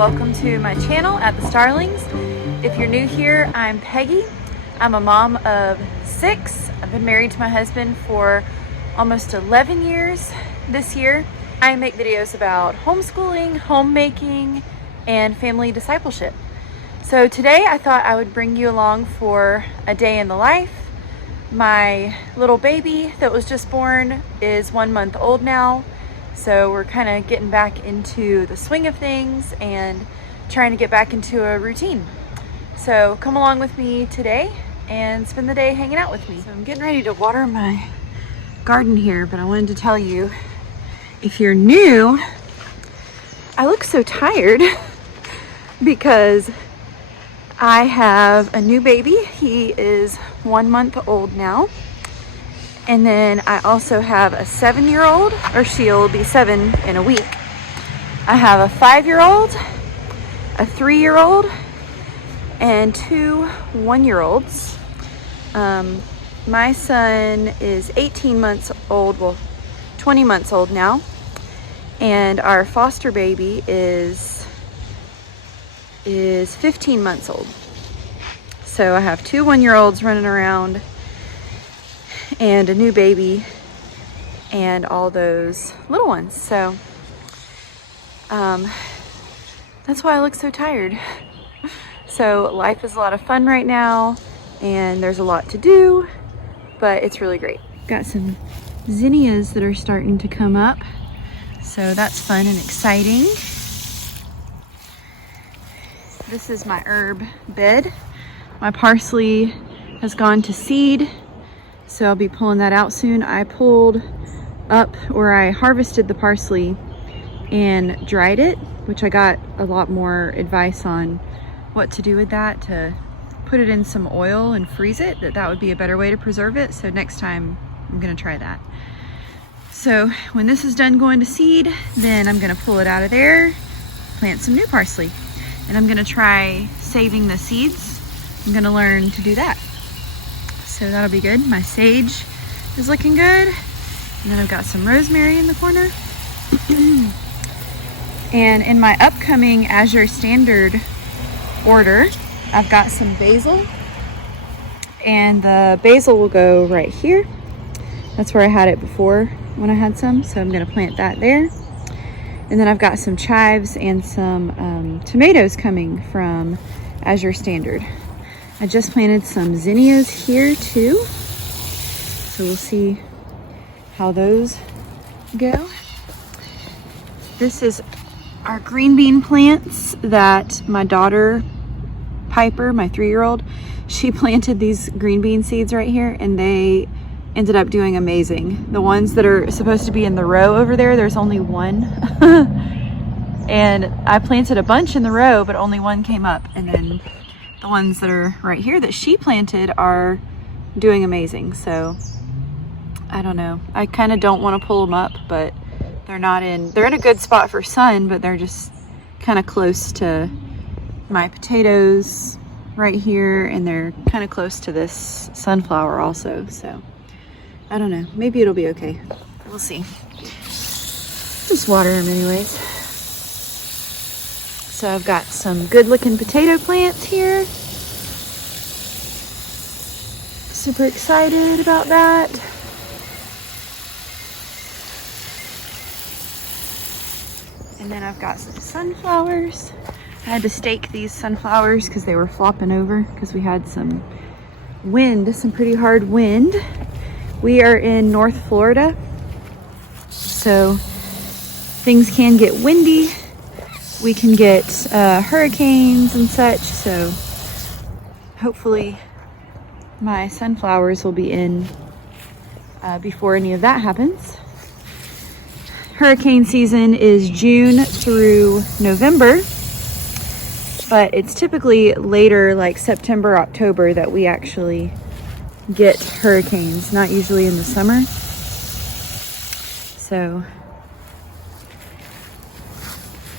Welcome to my channel at the Starlings. If you're new here, I'm Peggy. I'm a mom of 6. I've been married to my husband for almost 11 years this year. I make videos about homeschooling, homemaking, and family discipleship. So today I thought I would bring you along for a day in the life. My little baby that was just born is 1 month old now. So we're kind of getting back into the swing of things and trying to get back into a routine. So come along with me today and spend the day hanging out with me. So I'm getting ready to water my garden here, but I wanted to tell you, if you're new, I look so tired because I have a new baby. He is 1 month old now. And then I also have a 7-year-old, or she'll be 7 in a week. I have a 5-year-old, a 3-year-old, and 2 1-year-olds. My son is 18 months old, well, 20 months old now. And our foster baby is 15 months old. So I have 2 1-year-olds running around, and a new baby, and all those little ones. So that's why I look so tired. So life is a lot of fun right now, and there's a lot to do, but it's really great. Got some zinnias that are starting to come up, so that's fun and exciting. This is my herb bed. My parsley has gone to seed, so I'll be pulling that out soon. I pulled up, or I harvested the parsley and dried it, which I got a lot more advice on what to do with that, to put it in some oil and freeze it, that would be a better way to preserve it. So next time I'm gonna try that. So when this is done going to seed, then I'm gonna pull it out of there, plant some new parsley, and I'm gonna try saving the seeds. I'm gonna learn to do that. So that'll be good. My sage is looking good. And then I've got some rosemary in the corner. And in my upcoming Azure Standard order, I've got some basil. And the basil will go right here. That's where I had it before when I had some. So I'm gonna plant that there. And then I've got some chives and some tomatoes coming from Azure Standard. I just planted some zinnias here too, so we'll see how those go. This is our green bean plants that my daughter, Piper, my 3-year-old, she planted these green bean seeds right here, and they ended up doing amazing. The ones that are supposed to be in the row over there, there's only one. And I planted a bunch in the row, but only one came up, and then the ones that are right here that she planted are doing amazing. So I don't know, I kind of don't want to pull them up, but they're in a good spot for sun, but they're just kind of close to my potatoes right here, and they're kind of close to this sunflower also, so I don't know, maybe it'll be okay. We'll see. Just water them anyways. So I've got some good looking potato plants here. Super excited about that. And then I've got some sunflowers. I had to stake these sunflowers because they were flopping over because we had some wind, some pretty hard wind. We are in North Florida, so things can get windy. We can get hurricanes and such, so hopefully my sunflowers will be in before any of that happens. Hurricane season is June through November, but it's typically later, like September, October, that we actually get hurricanes, not usually in the summer. So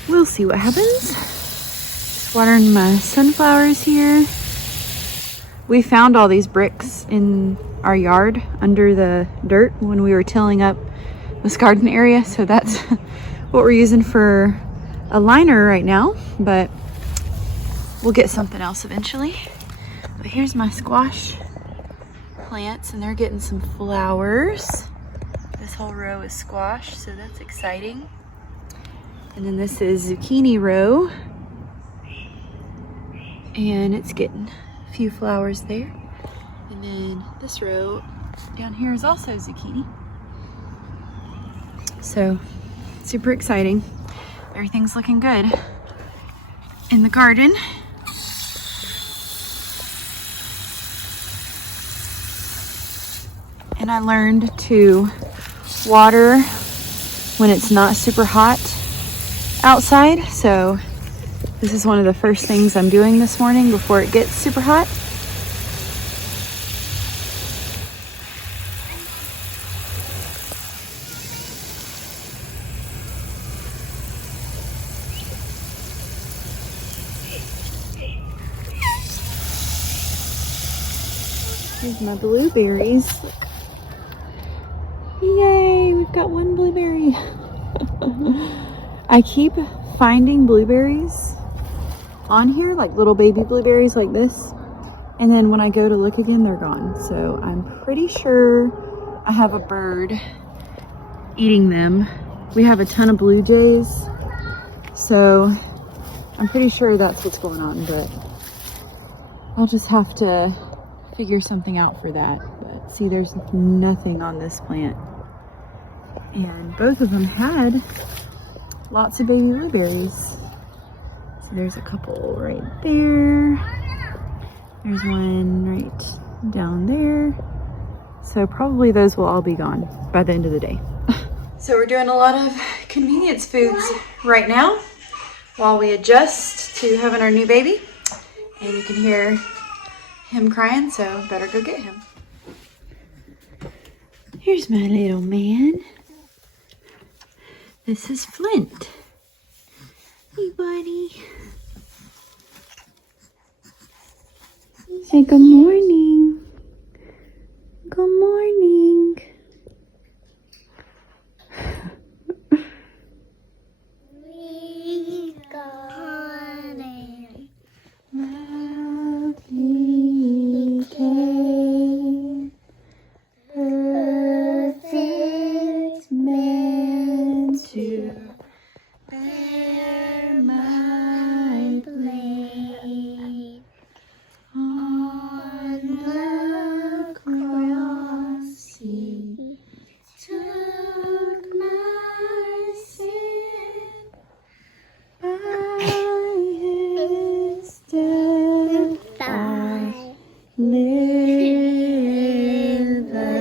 we'll see what happens. Just watering my sunflowers here. We found all these bricks in our yard under the dirt when we were tilling up this garden area, so that's what we're using for a liner right now, but we'll get something else eventually. But here's my squash plants, and they're getting some flowers. This whole row is squash, so that's exciting. And then this is zucchini row, and it's getting a few flowers there. And then this row down here is also zucchini. So super exciting. Everything's looking good in the garden. And I learned to water when it's not super hot outside. So this is one of the first things I'm doing this morning before it gets super hot. Here's my blueberries. Yay, we've got one blueberry. I keep finding blueberries on here, like little baby blueberries like this. And then when I go to look again, they're gone. So I'm pretty sure I have a bird eating them. We have a ton of blue jays. So I'm pretty sure that's what's going on, but I'll just have to figure something out for that. But see, there's nothing on this plant, and both of them had lots of baby blueberries. So there's a couple right there, there's one right down there, so probably those will all be gone by the end of the day. So we're doing a lot of convenience foods right now while we adjust to having our new baby, and you can hear him crying, so better go get him. Here's my little man. This is Flint. Hey, buddy. Say good morning. Good morning. We got it. Lovely day, perfect meant to bear my blame on the cross. He took my sin by his death. I live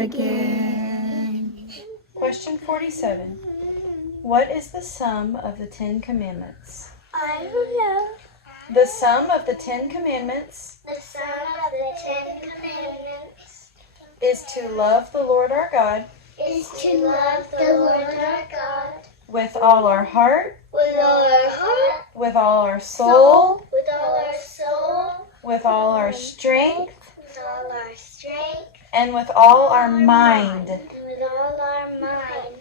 again. Question 47. What is the sum of the 10 commandments? I don't know. The sum of the 10 commandments The sum of the 10 commandments is to love the Lord our God is to love the Lord our God with all our heart, with all our heart, with all our soul, with all our with all our strength, with all our strength, and with all our mind, and with all our mind,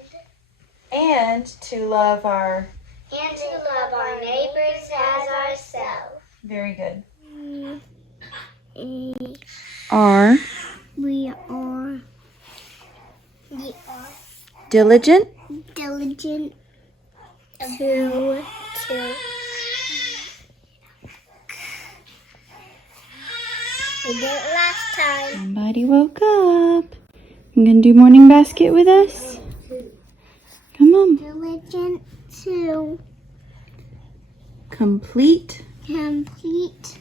and to love our... and to love our neighbors as ourselves. Very good. Are We are diligent diligent to we did it last time. Somebody woke up. You gonna do morning basket with us? Come on. Diligent to Complete complete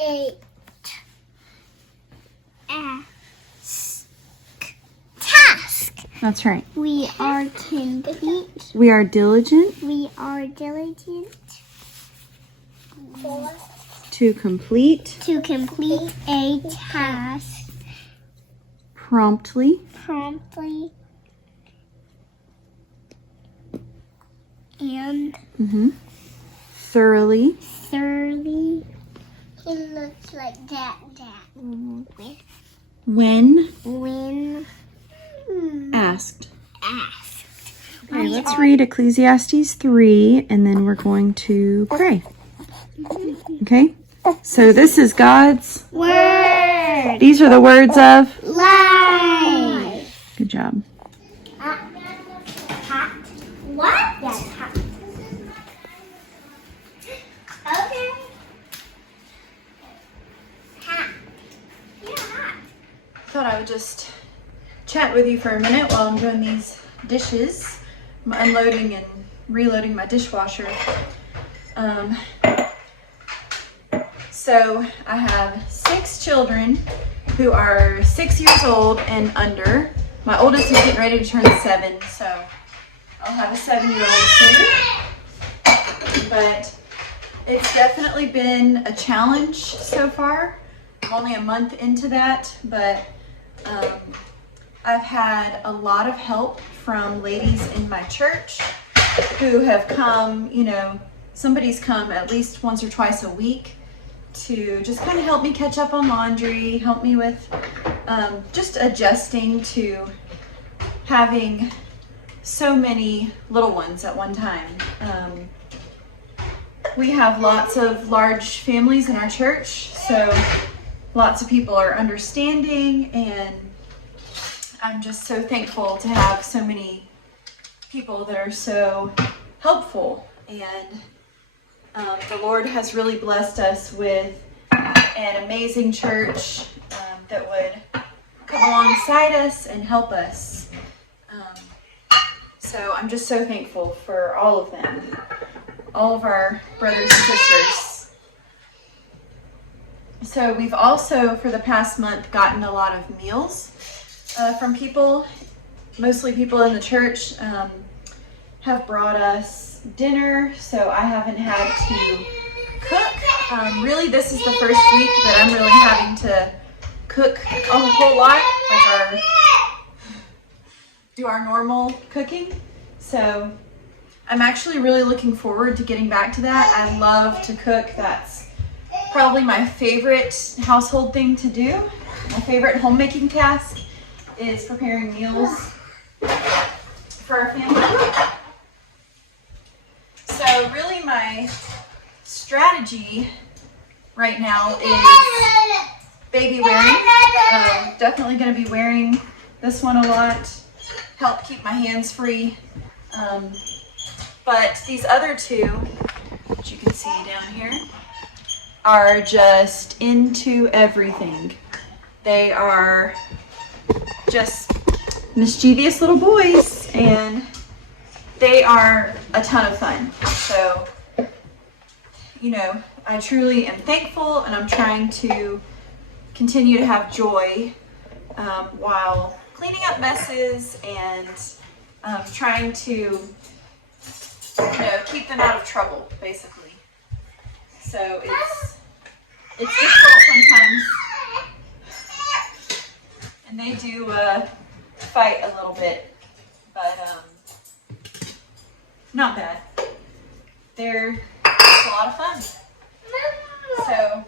a task. That's right. We are complete. We are diligent We are diligent to complete to complete a task promptly promptly and thoroughly thoroughly. He looks like that. when When asked. asked. Okay, let's read Ecclesiastes 3 and then we're going to pray. Okay? So this is God's... Word. These are the words of... Life. Good job. Hot. What? Yes, hot. Okay. Hot. Yeah, hot. Thought I would just chat with you for a minute while I'm doing these dishes. I'm unloading and reloading my dishwasher. So I have 6 children who are 6 years old and under. My oldest is getting ready to turn 7, so I'll have a 7-year-old soon. But it's definitely been a challenge so far. I'm only a month into that, but I've had a lot of help from ladies in my church who have come, somebody's come at least once or twice a week to just kind of help me catch up on laundry, help me with just adjusting to having so many little ones at one time. We have lots of large families in our church, so lots of people are understanding, and I'm just so thankful to have so many people that are so helpful. And the Lord has really blessed us with an amazing church that would come alongside us and help us. So I'm just so thankful for all of them, all of our brothers and sisters. So we've also, for the past month, gotten a lot of meals from people, mostly people in the church, have brought us dinner, so I haven't had to cook. Really, this is the first week that I'm really having to cook a whole lot, like do our normal cooking. So I'm actually really looking forward to getting back to that. I love to cook. That's probably my favorite household thing to do. My favorite homemaking task is preparing meals for our family. So really my strategy right now is baby wearing. Definitely going to be wearing this one a lot, help keep my hands free. But these other two, which you can see down here, are just into everything. They are just mischievous little boys, and they are a ton of fun. So, I truly am thankful, and I'm trying to continue to have joy while cleaning up messes and trying to, keep them out of trouble, basically. So it's difficult sometimes, and they do fight a little bit, but not bad. they're just a lot of fun. So,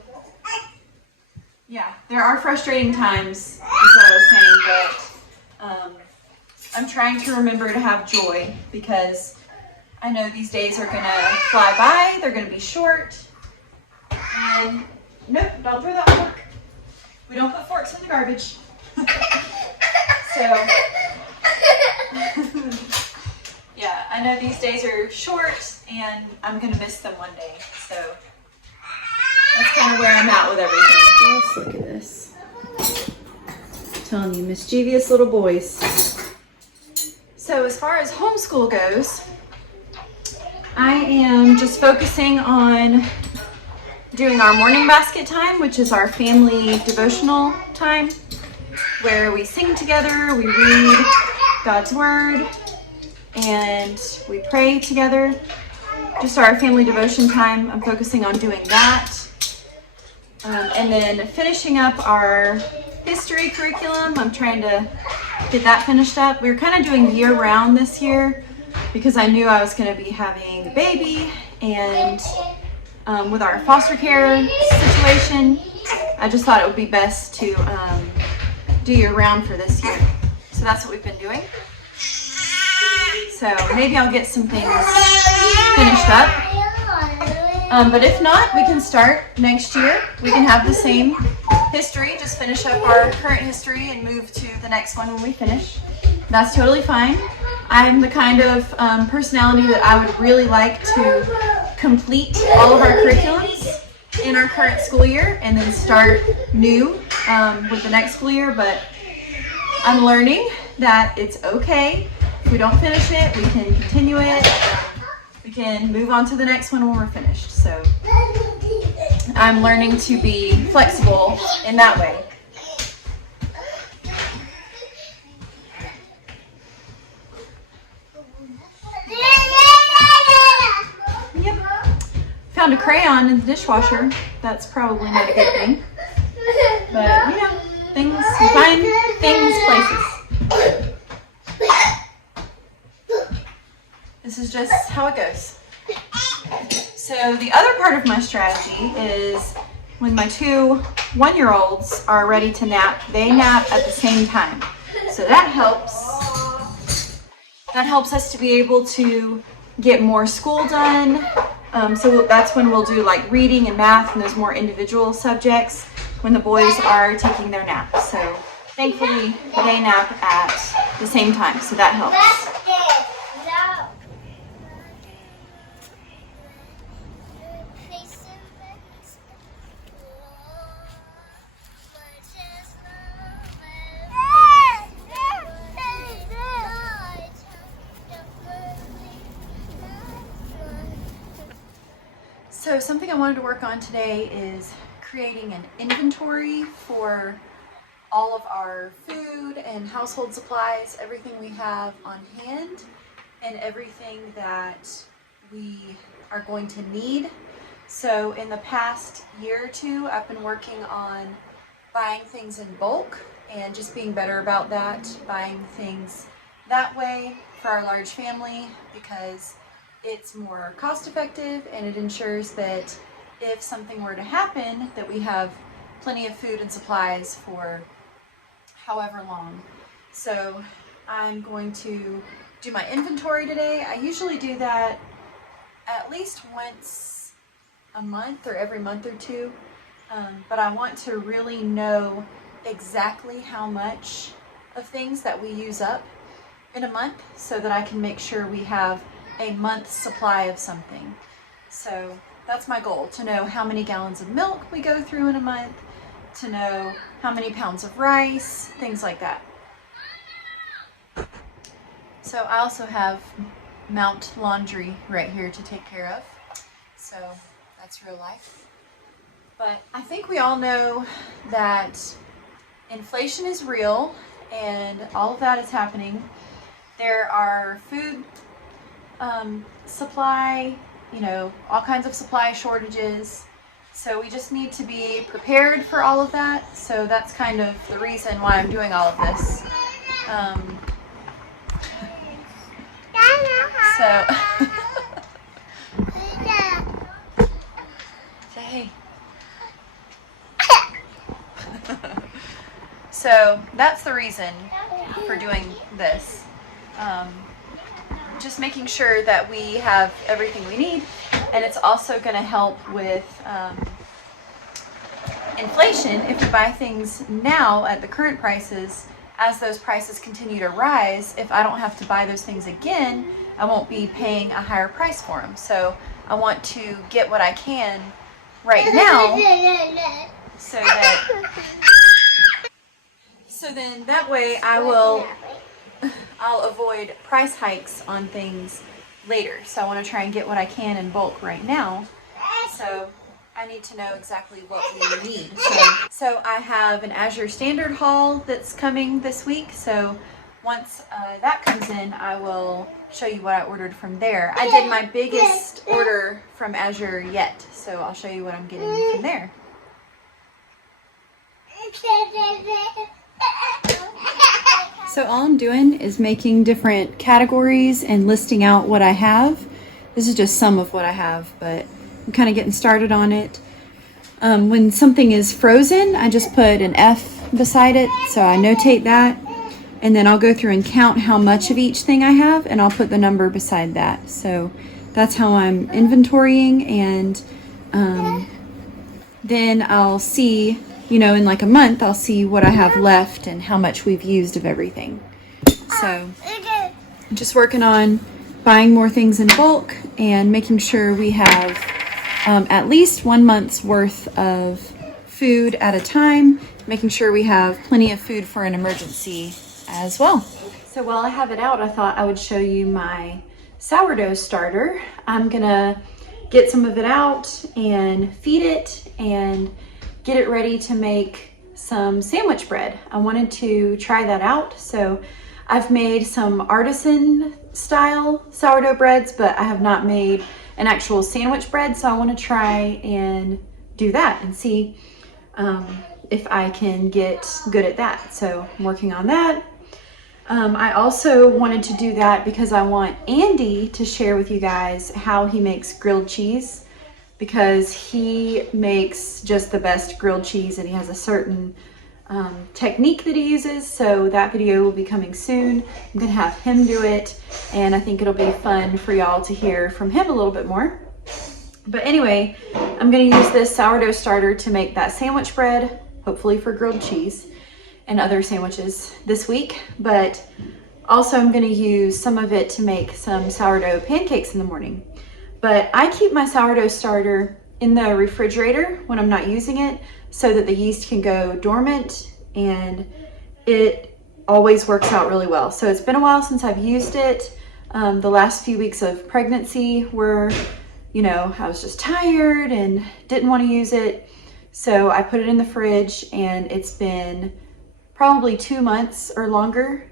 yeah, there are frustrating times, is what I was saying, but I'm trying to remember to have joy because I know these days are gonna fly by, they're gonna be short, and nope, don't throw that fork. We don't put forks in the garbage. So, yeah, I know these days are short and I'm gonna miss them one day, so that's kind of where I'm at with everything. Let's look at this. I'm telling you, mischievous little boys. So as far as homeschool goes, I am just focusing on doing our morning basket time, which is our family devotional time, where we sing together, we read God's Word, and we pray together. Just our family devotion time, I'm focusing on doing that. And then finishing up our history curriculum, I'm trying to get that finished up. We were kind of doing year-round this year because I knew I was going to be having a baby, and with our foster care situation, I just thought it would be best to do year-round for this year. So that's what we've been doing. So maybe I'll get some things finished up. But if not, we can start next year. We can have the same history, just finish up our current history and move to the next one when we finish. That's totally fine. I'm the kind of personality that I would really like to complete all of our curriculums in our current school year and then start new with the next school year, but I'm learning that it's okay. If we don't finish it, we can continue it. We can move on to the next one when we're finished. So I'm learning to be flexible in that way. Yep. Found a crayon in the dishwasher. That's probably not a good thing. But, you know, things, you find things, places. This is just how it goes. So the other part of my strategy is when my two one-year-olds are ready to nap, they nap at the same time. So that helps us to be able to get more school done. So that's when we'll do like reading and math and those more individual subjects when the boys are taking their nap. So thankfully they nap at the same time, so that helps. So something I wanted to work on today is creating an inventory for all of our food and household supplies, everything we have on hand, and everything that we are going to need. So in the past year or two, I've been working on buying things in bulk and just being better about that, buying things that way for our large family because it's more cost effective and it ensures that if something were to happen that we have plenty of food and supplies for however long. So I'm going to do my inventory today. I usually do that at least once a month or every month or two, but I want to really know exactly how much of things that we use up in a month so that I can make sure we have a month's supply of something. So that's my goal, to know how many gallons of milk we go through in a month, to know how many pounds of rice, things like that. So I also have Mount Laundry right here to take care of. So that's real life. But I think we all know that inflation is real and all of that is happening. There are food supply, all kinds of supply shortages. So we just need to be prepared for all of that. So that's kind of the reason why I'm doing all of this. So that's the reason for doing this. Just making sure that we have everything we need, and it's also going to help with inflation. If we buy things now at the current prices, as those prices continue to rise, if I don't have to buy those things again, I won't be paying a higher price for them. So I want to get what I can right now, so then that way I'll avoid price hikes on things later. So I want to try and get what I can in bulk right now. So I need to know exactly what we need. So I have an Azure Standard haul that's coming this week. So once that comes in, I will show you what I ordered from there. I did my biggest order from Azure yet. So I'll show you what I'm getting from there. So all I'm doing is making different categories and listing out what I have. This is just some of what I have, but I'm kind of getting started on it. When something is frozen, I just put an F beside it, so I notate that. And then I'll go through and count how much of each thing I have, and I'll put the number beside that. So that's how I'm inventorying, and then I'll see, you know, in like a month, I'll see what I have left and how much we've used of everything. So I'm just working on buying more things in bulk and making sure we have at least 1 month's worth of food at a time, making sure we have plenty of food for an emergency as well. So while I have it out, I thought I would show you my sourdough starter. I'm gonna get some of it out and feed it and get it ready to make some sandwich bread. I wanted to try that out. So I've made some artisan style sourdough breads, but I have not made an actual sandwich bread. So I want to try and do that and see if I can get good at that. So I'm working on that. I also wanted to do that because I want Andy to share with you guys how he makes grilled cheese, because he makes just the best grilled cheese and he has a certain technique that he uses. So that video will be coming soon. I'm gonna have him do it, and I think it'll be fun for y'all to hear from him a little bit more. But anyway, I'm gonna use this sourdough starter to make that sandwich bread, hopefully for grilled cheese and other sandwiches this week. But also I'm gonna use some of it to make some sourdough pancakes in the morning. But I keep my sourdough starter in the refrigerator when I'm not using it so that the yeast can go dormant, and it always works out really well. So it's been a while since I've used it. The last few weeks of pregnancy were, you know, I was just tired and didn't want to use it. So I put it in the fridge, and it's been probably 2 months or longer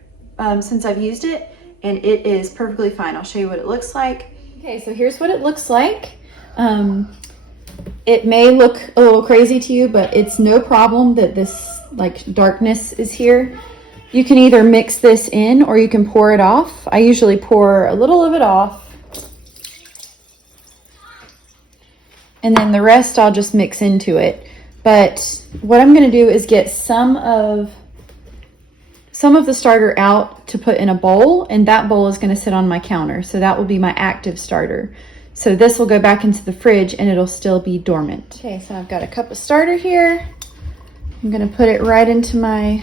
since I've used it, and it is perfectly fine. I'll show you what it looks like. Okay, so here's what it looks like. It may look a little crazy to you, but it's no problem that this like darkness is here. You can either mix this in or you can pour it off. I usually pour a little of it off, and then the rest I'll just mix into it. But what I'm gonna do is get some of the starter out to put in a bowl, and that bowl is gonna sit on my counter. So that will be my active starter. So this will go back into the fridge and it'll still be dormant. Okay, so I've got a cup of starter here. I'm gonna put it right into my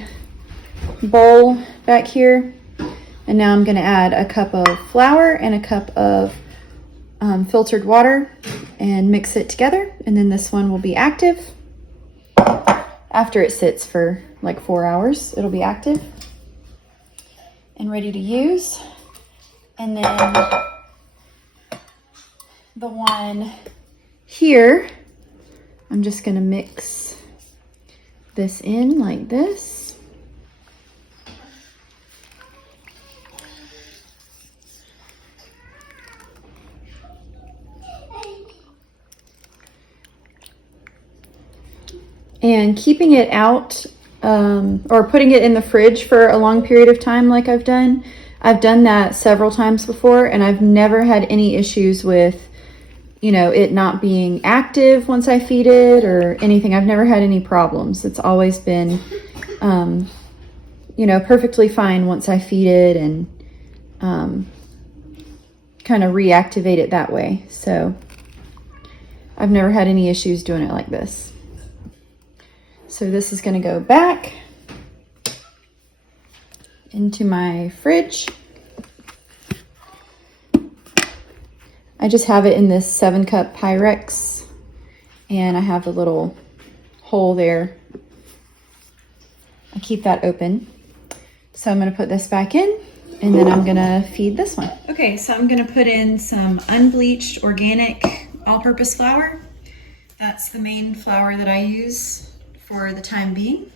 bowl back here. And now I'm gonna add a cup of flour and a cup of filtered water and mix it together. And then this one will be active. After it sits for like 4 hours, it'll be active and ready to use. And then the one here, I'm just gonna mix this in like this. And keeping it out or putting it in the fridge for a long period of time like I've done. I've done that several times before, and I've never had any issues with, you know, it not being active once I feed it or anything. I've never had any problems. It's always been you know, perfectly fine once I feed it and kind of reactivate it that way. So I've never had any issues doing it like this. So this is going to go back into my fridge. I just have it in this 7-cup Pyrex, and I have the little hole there. I keep that open. So I'm going to put this back in, and then I'm going to feed this one. Okay, so I'm going to put in some unbleached organic all-purpose flour. That's the main flour that I use for the time being,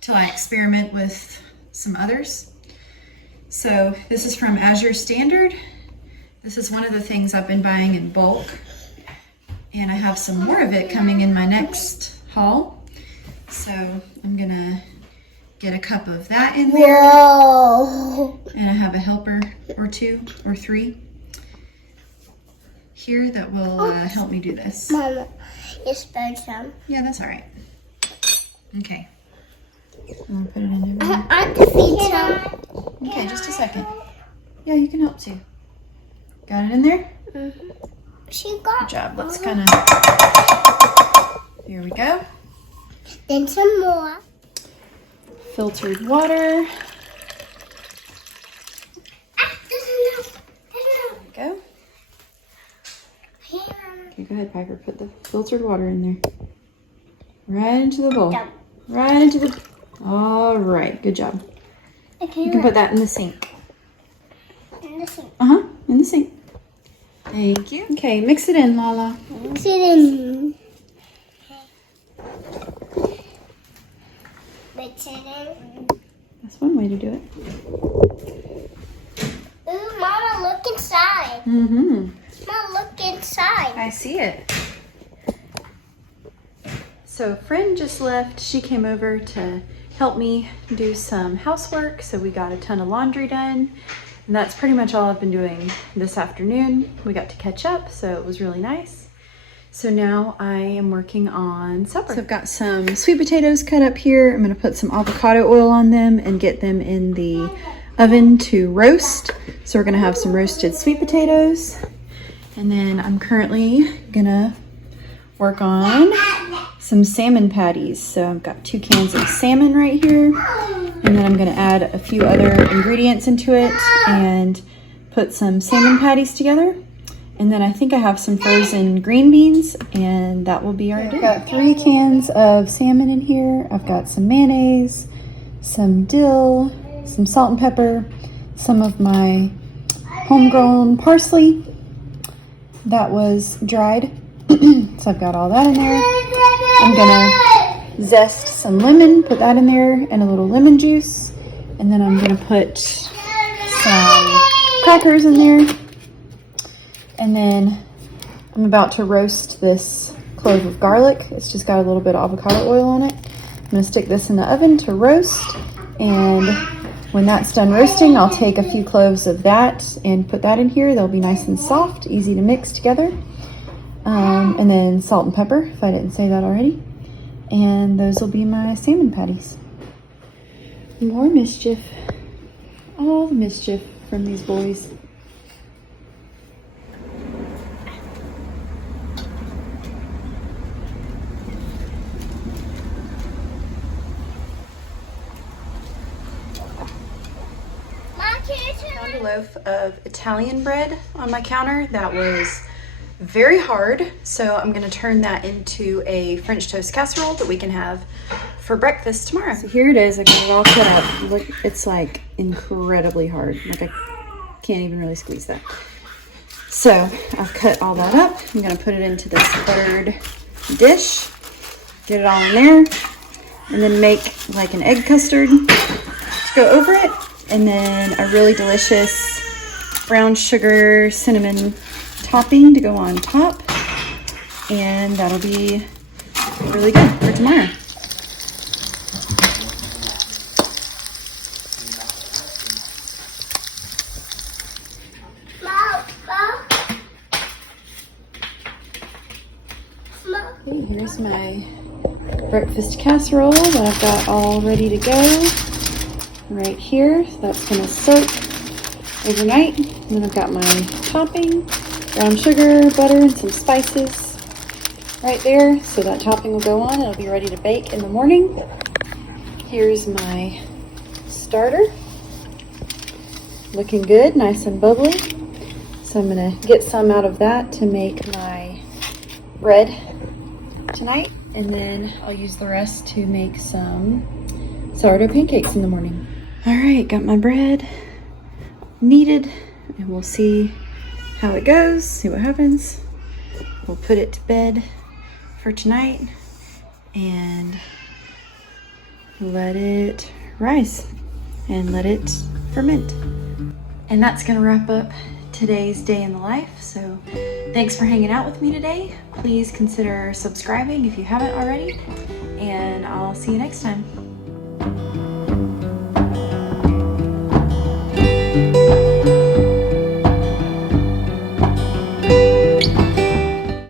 till I experiment with some others. So this is from Azure Standard. This is one of the things I've been buying in bulk, and I have some more of it coming in my next haul. So I'm gonna get a cup of that in there. Whoa. And I have a helper or 2 or 3 here that will help me do this. Mama, you spilled some. Yeah, that's all right. Okay. I'm gonna put it in there. I have to feed some. Okay, just a second. Yeah, you can help too. Got it in there? Mm-hmm. She got. Good job. Let's kind of. Here we go. Then some more. Filtered water. There's enough. There we go. Okay, go ahead, Piper. Put the filtered water in there. Right into the bowl. Right into the. All right. Good job. Okay, You can put that in the sink. in the sink. In the sink. Thank you. Okay, mix it in, Lala. Mix it in. Mix it in. That's one way to do it. Ooh, Mama, look inside. Mm-hmm. Mama, look inside. I see it. So a friend just left. She came over to help me do some housework. So we got a ton of laundry done. And that's pretty much all I've been doing this afternoon. We got to catch up, so it was really nice. So now I am working on supper. So I've got some sweet potatoes cut up here. I'm gonna put some avocado oil on them and get them in the oven to roast. So we're gonna have some roasted sweet potatoes. And then I'm currently gonna work on some salmon patties. So I've got 2 cans of salmon right here. And then I'm gonna add a few other ingredients into it and put some salmon patties together. And then I think I have some frozen green beans, and that will be our dinner. I've got 3 cans of salmon in here. I've got some mayonnaise, some dill, some salt and pepper, some of my homegrown parsley that was dried. So I've got all that in there. I'm gonna zest some lemon, put that in there, and a little lemon juice. And then I'm gonna put some crackers in there. And then I'm about to roast this clove of garlic. It's just got a little bit of avocado oil on it. I'm gonna stick this in the oven to roast. And when that's done roasting, I'll take a few cloves of that and put that in here. They'll be nice and soft, easy to mix together. And then salt and pepper, if I didn't say that already. And those will be my salmon patties. More mischief. All the mischief from these boys. Found a loaf of Italian bread on my counter that was very hard, so I'm going to turn that into a French toast casserole that we can have for breakfast tomorrow. So here it is. I got it all cut up. Look, it's like incredibly hard. Like I can't even really squeeze that. So I've cut all that up. I'm going to put it into this buttered dish, get it all in there, and then make like an egg custard to go over it. And then a really delicious brown sugar cinnamon topping to go on top. And that'll be really good for tomorrow. Okay, here's my breakfast casserole that I've got all ready to go. right here. So that's gonna soak overnight. And then I've got my topping, brown sugar, butter, and some spices right there. So that topping will go on. It'll be ready to bake in the morning. Here's my starter. Looking good, nice and bubbly. So I'm gonna get some out of that to make my bread tonight. And then I'll use the rest to make some sourdough pancakes in the morning. All right, got my bread kneaded, and we'll see how it goes, see what happens. We'll put it to bed for tonight and let it rise and let it ferment. And that's gonna wrap up today's day in the life. So thanks for hanging out with me today. Please consider subscribing if you haven't already, and I'll see you next time.